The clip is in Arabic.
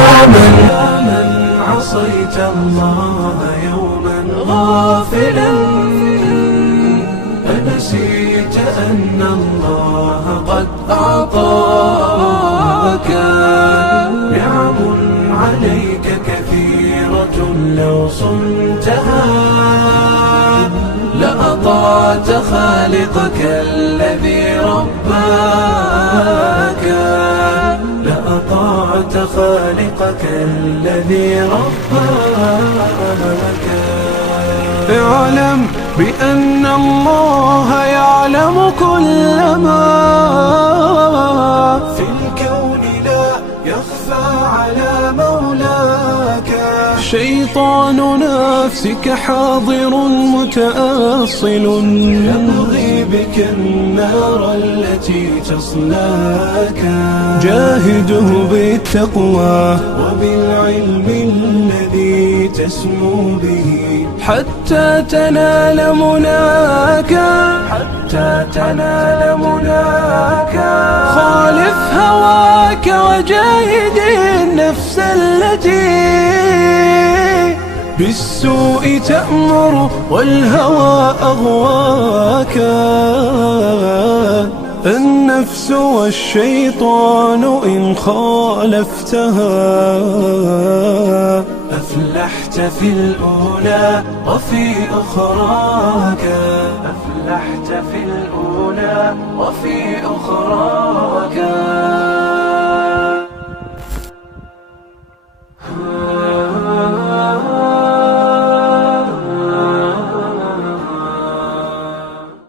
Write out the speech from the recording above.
من عصيت الله يوما غافلا أنسيت أن الله قد أعطاك نعم عليك كثيرة لو صنتها لأطعت خالقك الذي رباك لأطعت خالقك الذي رباك. اعلم بأن الله يعلم كل ما في الكون لا يخفى على مولاك. شيطان نفسك حاضر متأصل يبغي بك النار التي تصلاك. جاهده بالتقوى وبالعلم الذي تسمو به حتى تنال مناك حتى تنال مناك. خالف هواك وجاهد النفس التي بالسوء تأمر والهوى أغواك. النفس والشيطان إن خالفتها أفلحت في الأولى وفي أخراك. أفلحت في الأولى وفي أخراك.